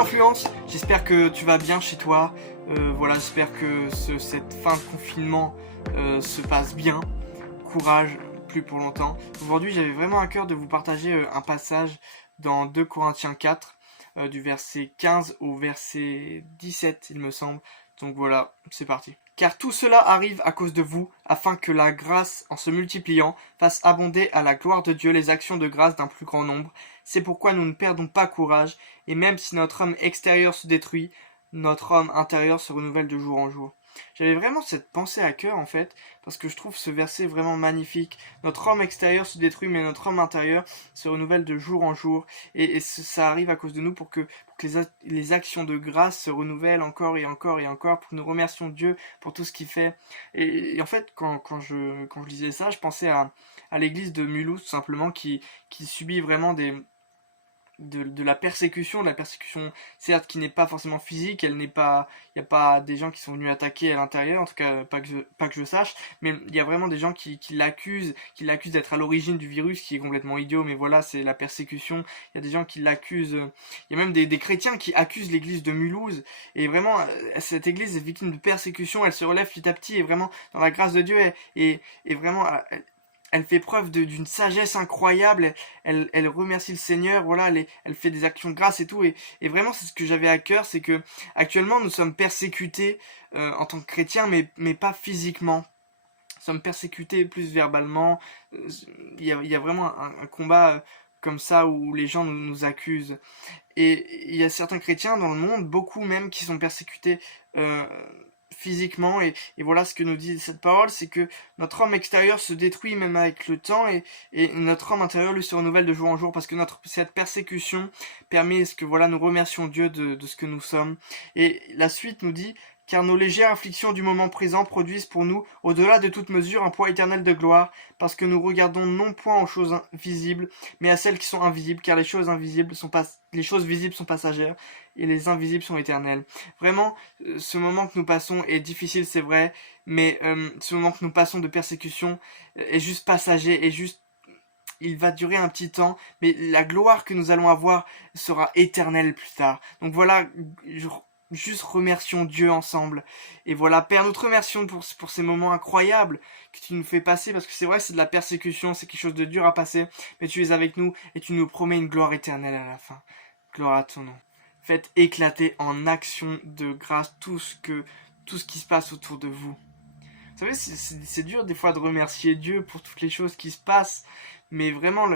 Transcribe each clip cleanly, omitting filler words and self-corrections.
Influence, j'espère que tu vas bien chez toi. Voilà, j'espère que cette fin de confinement se passe bien. Courage, plus pour longtemps. Aujourd'hui, j'avais vraiment à cœur de vous partager un passage dans 2 Corinthiens 4, du verset 15 au verset 17, il me semble. Donc voilà, c'est parti. Car tout cela arrive à cause de vous, afin que la grâce, en se multipliant, fasse abonder à la gloire de Dieu les actions de grâce d'un plus grand nombre. C'est pourquoi nous ne perdons pas courage, et même si notre homme extérieur se détruit, notre homme intérieur se renouvelle de jour en jour. J'avais vraiment cette pensée à cœur en fait, parce que je trouve ce verset vraiment magnifique. Notre homme extérieur se détruit, mais notre homme intérieur se renouvelle de jour en jour. Et ça arrive à cause de nous pour que les actions de grâce se renouvellent encore et encore et encore, pour que nous remercions Dieu pour tout ce qu'il fait. Et en fait, quand je lisais ça, je pensais à l'église de Mulhouse, tout simplement, qui subit vraiment de la persécution certes qui n'est pas forcément physique, il n'y a pas des gens qui sont venus attaquer à l'intérieur, en tout cas pas que je sache, mais il y a vraiment des gens qui l'accusent d'être à l'origine du virus, qui est complètement idiot, mais voilà, c'est la persécution. Il y a des gens qui l'accusent, il y a même des chrétiens qui accusent l'église de Mulhouse, et vraiment cette église est victime de persécution, elle se relève petit à petit, et vraiment dans la grâce de Dieu, et vraiment elle fait preuve d'une sagesse incroyable, elle remercie le Seigneur, voilà, elle fait des actions de grâce et tout, et vraiment c'est ce que j'avais à cœur, c'est que actuellement nous sommes persécutés en tant que chrétiens, mais pas physiquement. Nous sommes persécutés plus verbalement. Il y a vraiment un combat comme ça où les gens nous accusent. Et il y a certains chrétiens dans le monde, beaucoup même, qui sont persécutés euh, physiquement. Et voilà ce que nous dit cette parole, c'est que notre homme extérieur se détruit même avec le temps, et notre homme intérieur lui se renouvelle de jour en jour, parce que cette persécution permet ce que voilà, nous remercions Dieu de ce que nous sommes. Et la suite nous dit: car nos légères afflictions du moment présent produisent pour nous, au-delà de toute mesure, un poids éternel de gloire, parce que nous regardons non point aux choses visibles, mais à celles qui sont invisibles, car les choses visibles sont passagères, et les invisibles sont éternelles. Vraiment, ce moment que nous passons est difficile, c'est vrai, mais ce moment que nous passons de persécution est juste passager, il va durer un petit temps, mais la gloire que nous allons avoir sera éternelle plus tard. Donc voilà, juste remercions Dieu ensemble. Et voilà, Père, nous te remercions pour ces moments incroyables que tu nous fais passer, parce que c'est vrai, c'est de la persécution, c'est quelque chose de dur à passer, mais tu es avec nous et tu nous promets une gloire éternelle à la fin. Gloire à ton nom. Faites éclater en action de grâce tout ce qui se passe autour de vous. Vous savez, c'est dur des fois de remercier Dieu pour toutes les choses qui se passent, mais vraiment,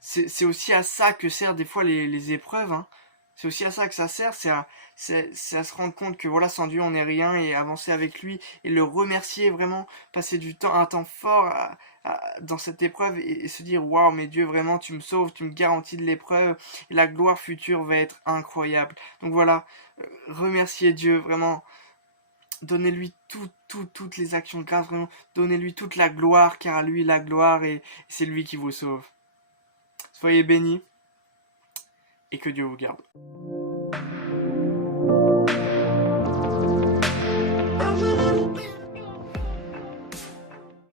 c'est aussi à ça que servent des fois les épreuves. Hein. C'est aussi à ça que ça sert, c'est à se rendre compte que voilà, sans Dieu on n'est rien, et avancer avec lui et le remercier, vraiment passer un temps fort dans cette épreuve, et se dire waouh, mais Dieu, vraiment tu me sauves, tu me garantis de l'épreuve, et la gloire future va être incroyable. Donc voilà, remerciez Dieu, vraiment. Donnez-lui toutes les actions de grâce, vraiment. Donnez-lui toute la gloire, car à lui la gloire, et c'est lui qui vous sauve. Soyez bénis, et que Dieu vous garde.